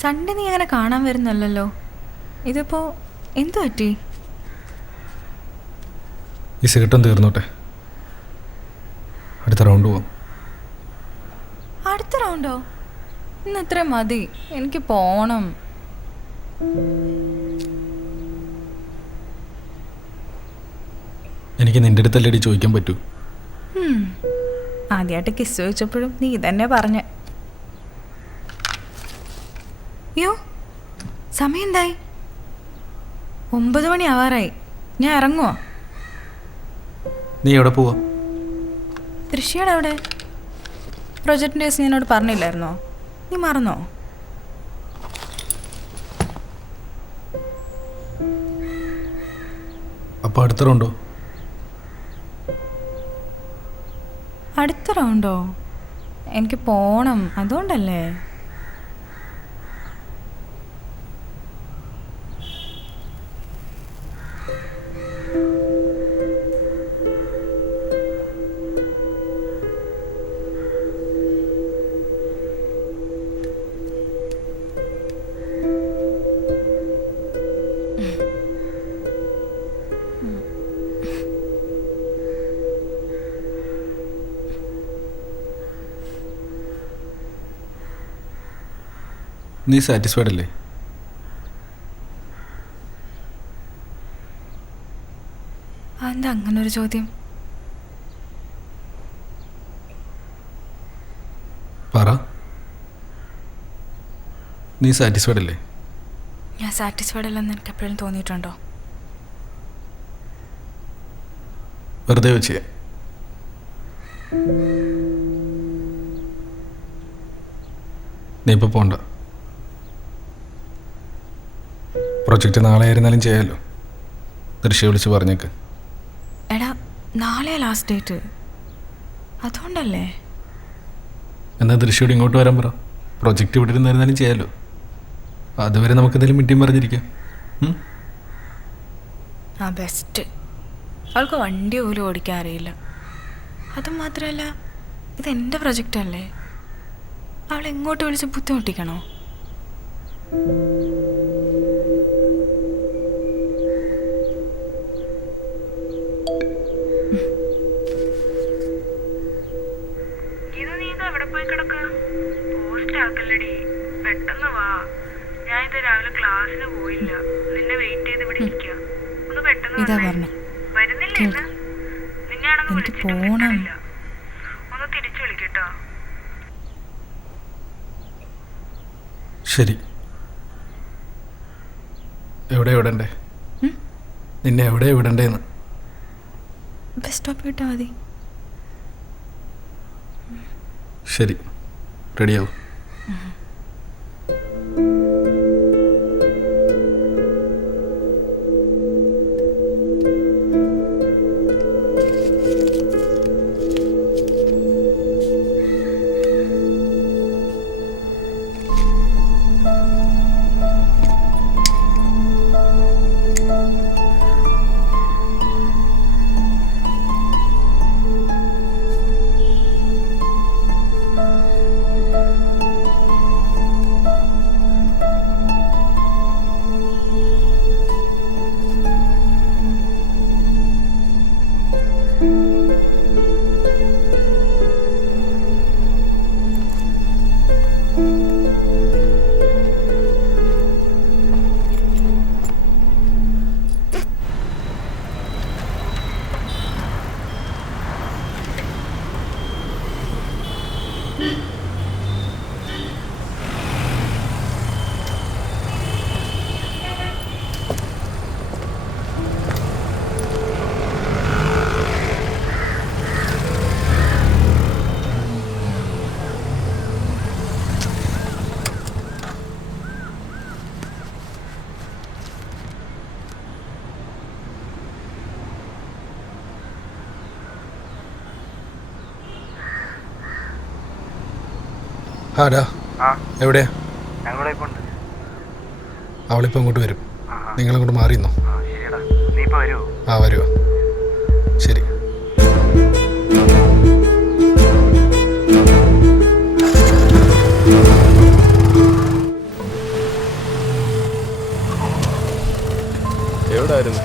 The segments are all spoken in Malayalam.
സൺഡേ നീ അങ്ങനെ കാണാൻ വരുന്നല്ലോ. ഇതിപ്പോൾ എന്തു പറ്റി? ഈ സിഗരറ്റും തീർന്നോട്ടെ, അടുത്ത റൗണ്ട് പോവാം. അടുത്ത റൗണ്ടോ? ഇന്ന് ഇത്ര മതി, എനിക്ക് പോണം. എനിക്ക് നിൻ്റെ അടുത്തല്ലേടി ചോദിക്കാൻ പറ്റൂ. ആദ്യമായിട്ട് കിസ് ചോദിച്ചപ്പോഴും നീ തന്നെ പറഞ്ഞ. അയ്യോ, സമയം എന്തായി? 9 മണി ആവാറായി. ഞാൻ ഇറങ്ങുവോ? നീ എവിടെ പോവാ? തൃശ്ശിയുടെ അവിടെ. പ്രൊജക്ടിൻ്റെ കേസ് ഞാനോട് പറഞ്ഞില്ലായിരുന്നോ? നീ മറന്നോ? അപ്പോൾ അടുത്ത റൗണ്ടോ? അടുത്ത റൗണ്ടോ? എനിക്ക് പോണം, അതുകൊണ്ടല്ലേ. നീ സാറ്റിസ്ഫൈഡ് അല്ലേ? അതെന്താ അങ്ങനൊരു ചോദ്യം? പറ, നീ സാറ്റിസ്ഫൈഡ് അല്ലേ? ഞാൻ സാറ്റിസ്ഫൈഡ് അല്ലെന്ന് എനിക്ക് എപ്പോഴും തോന്നിയിട്ടുണ്ടോ? വെറുതെ വെച്ചേ. നീ ഇപ്പോൾ പോണ്ട. പ്രൊജക്റ്റ് നാളെ ആയിരുന്നാലും ചെയ്യാമല്ലോ. ദൃശ്യ വിളിച്ച് പറഞ്ഞേക്ക്. എടാ, നാളെ ലാസ്റ്റ് ഡേറ്റ്, അതുകൊണ്ടല്ലേ. എന്നാൽ ദൃശ്യോട് ഇങ്ങോട്ട് വരാൻ പറ. പ്രൊജക്റ്റ് ഇവിടെ ഇരുന്നായിരുന്നാലും ചെയ്യാമല്ലോ. അതുവരെ നമുക്ക് എന്തെങ്കിലും മിണ്ടിയും പറഞ്ഞിരിക്കാം. ആ ബെസ്റ്റ്. അവൾക്ക് വണ്ടി പോലും ഓടിക്കാൻ അറിയില്ല. അതുമാത്രമല്ല, ഇതെൻ്റെ പ്രൊജക്റ്റ് അല്ലേ. അവൾ എങ്ങോട്ട് വിളിച്ച് ബുദ്ധിമുട്ടിക്കണോ? പെട്ടെന്ന് വാ. ഞാൻ ഇത് രാവിലെ ക്ലാസ്സിന് പോയില്ല, നിന്നെ വെയിറ്റ് ചെയ്ത് ഇവിടെ ഇരിക്കുക. ഒന്ന് പെട്ടെന്ന് ഇതാ പറഞ്ഞേ, വരുന്നില്ല. നിന്നെയാണെന്ന് വിളിച്ചിട്ട് കിട്ടണില്ല. ഒന്ന് തിരിച്ചു വിളിക്കട്ടോ. ശരി. എവിടെ വിടണ്ടേ? നിന്നെ എവിടെ വിടണ്ടേന്ന്? ബസ് സ്റ്റോപ്പ് കിട്ടാൽ മതി. ശരി, റെഡിയാവും. ആടാ, എവിടെയാ? അവളിപ്പോൾ അങ്ങോട്ട് വരും. നിങ്ങളങ്ങോട്ട് മാറിയെന്നോ? ആ, വരുമോ? ശരി. എവിടായിരുന്നു?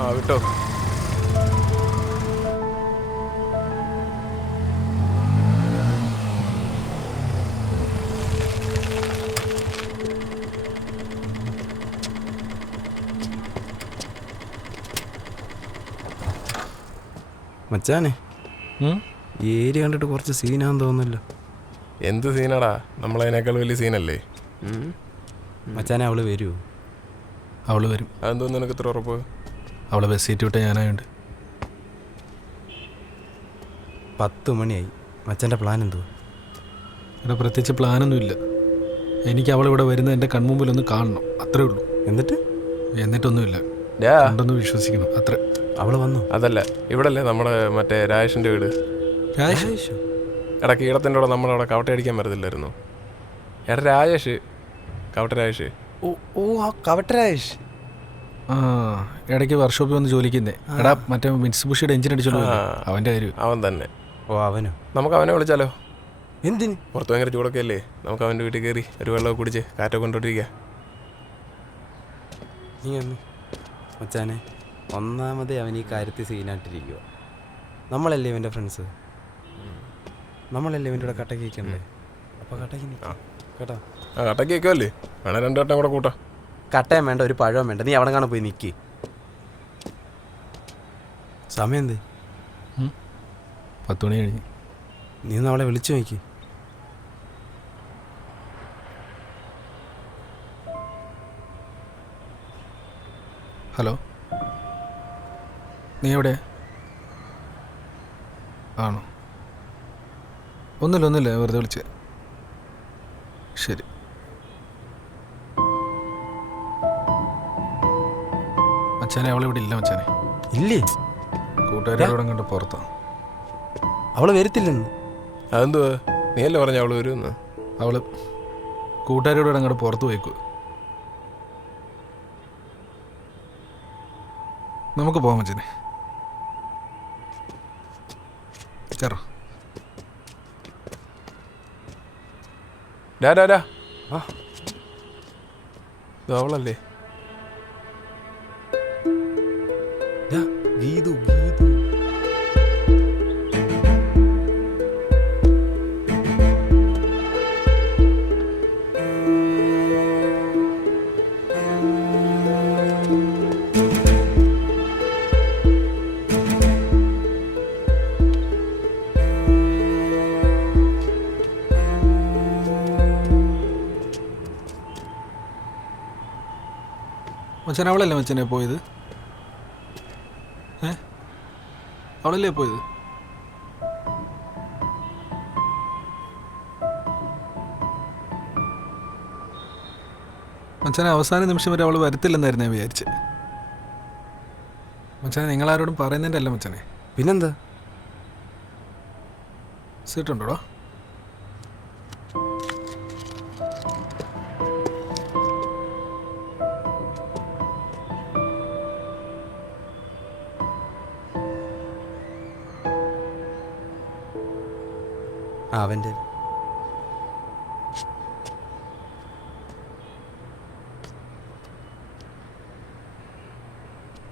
ആ വിട്ടോ. മച്ചാനെ, ഈ ഏരിയ കണ്ടിട്ട് കുറച്ച് സീനാന്ന് തോന്നുന്നല്ലോ. എന്ത് സീനാടാ? നമ്മളതിനേക്കാൾ വലിയ സീനല്ലേ? മച്ചാനെ, അവള് വരുമോ? അവള് വരും. അതെന്തോന്ന് നിനക്ക് ഇത്ര ഉറപ്പ്? അവളെ ബസ് സീറ്റ് വിട്ട ഞാനായുണ്ട്. 10 മണിയായി. മച്ചാൻ്റെ പ്ലാൻ എന്തുവാ? ഇവിടെ പ്രത്യേകിച്ച് പ്ലാനൊന്നുമില്ല. എനിക്ക് അവളിവിടെ വരുന്ന എൻ്റെ കൺമുമ്പിലൊന്ന് കാണണം, അത്രേ ഉള്ളൂ. എന്നിട്ടൊന്നുമില്ല. കണ്ടൊന്ന് വിശ്വസിക്കണം, അത്ര. അവള് വന്നു? അതല്ല, ഇവിടെ അല്ലേ നമ്മുടെ മറ്റേ രാജേഷിൻ്റെ വീട്? രാജേഷ്? എടാ, കീടത്തിൻ്റെ കൂടെ നമ്മളവിടെ കവട്ട അടിക്കാൻ വരത്തില്ലായിരുന്നു? എടാ രാജേഷ്, കവട്ട രാജേഷ്. ഓ, ആ കവട്ട രാജേഷ്. ആ, ഇടയ്ക്ക് വർക്ക്ഷോപ്പിൽ വന്ന് ജോലിക്കുന്നേ. എടാ, മറ്റേ മിറ്റ്സുബിഷിയുടെ എഞ്ചിൻ അടിച്ചോളൂ, അവൻ്റെ കാര്യം. അവൻ തന്നെ. ഓ, അവനോ? നമുക്ക് അവനെ വിളിച്ചാലോ? എന്തിന്? പുറത്ത് ഭയങ്കര ചൂടൊക്കെ അല്ലേ? നമുക്ക് അവൻ്റെ വീട്ടിൽ കയറി ഒരു വെള്ളമൊക്കെ കുടിച്ച് കാറ്റൊക്കെ കൊണ്ടോണ്ടിരിക്കുക. നീ ഒന്ന് മച്ചാനെ, ഒന്നാമതേ അവൻ ഈ കാര്യത്തിൽ സീനായിട്ടിരിക്കുക. നമ്മളല്ലേ ഇവൻ്റെ ഫ്രണ്ട്സ്, നമ്മളല്ലേ ഇവൻ്റെ കൂടെ കട്ടക്ക് വയ്ക്കണ്ടേ? അപ്പോൾ കട്ടക്ക് നിൽക്കാം കേട്ടോ. ആ, കട്ടക്ക് വയ്ക്കുമല്ലേ? വേണേ 2 വട്ടം കൂടെ കൂട്ടാം. കട്ടയും വേണ്ട, ഒരു പഴവും വേണ്ട. നീ അവിടെ കാണാൻ പോയി നിൽക്കി. സമയം എന്ത്? 10 മണി കഴിഞ്ഞ്. നീ ഒന്ന് അവളെ വിളിച്ചു നോക്കി. ഹലോ, നീ എവിടെ? ആണോ? ഒന്നുമില്ല, വെറുതെ വിളിച്ചേ. ശരി. മച്ചാനെ, അവളിവിടെ ഇല്ല മച്ചാനെ. ഇല്ലേ? കൂട്ടുകാരോടെ കണ്ട് പുറത്താണ്. അവള് വരത്തില്ലെന്ന്? അതെന്തുവാ? നീയല്ലേ പറഞ്ഞ അവള് വരുമെന്ന്? അവള് കൂട്ടുകാരോടെ അങ്ങോട്ട് പുറത്ത് പോയിക്കോ. നമുക്ക് പോകാം മച്ചനെ. ചേട്ടാ, അവളല്ലേ? ഗീതു. മച്ചാൻ, അവളല്ലേ മച്ചനെ പോയത്? അവളല്ലേ പോയത്? മച്ചാനെ, അവസാന നിമിഷം വരെ അവൾ വരത്തില്ലെന്നായിരുന്നു ഞാൻ വിചാരിച്ചത്. മച്ചാനെ, നിങ്ങളാരോടും പറയുന്നതിൻ്റെ അല്ല മച്ചാനെ. പിന്നെന്താ? സീറ്റുണ്ടോടാ? അവൻ്റെ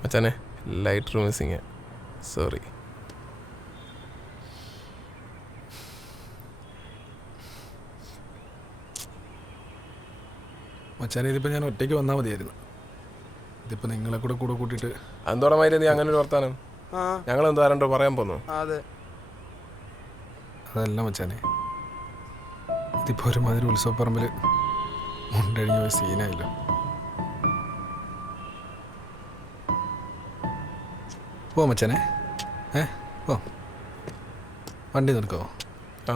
മച്ചാനെ, ലൈറ്റർ മിസ്സിങ്. സോറി. മച്ചാനെ, ഇതിപ്പോൾ ഞാൻ ഒറ്റയ്ക്ക് വന്നാൽ മതിയായിരുന്നു. ഇതിപ്പോൾ നിങ്ങളെ കൂടെ കൂട്ടിയിട്ട്. എന്തോടെ മാതിരി നീ അങ്ങനെ ഒരു വർത്താനം? ഞങ്ങളെന്തോ ആരണ്ടോ പറയാൻ പോന്നു. അതെ, അതല്ല മച്ചാനെ, ഇതിപ്പോൾ ഒരുമാതിരി ഉത്സവപ്പറമ്പിൽ മുണ്ടഴിഞ്ഞ ഒരു സീനായില്ലോ. പോ മച്ചാനെ. പോ, വണ്ടി നിർക്കാവോ? ആ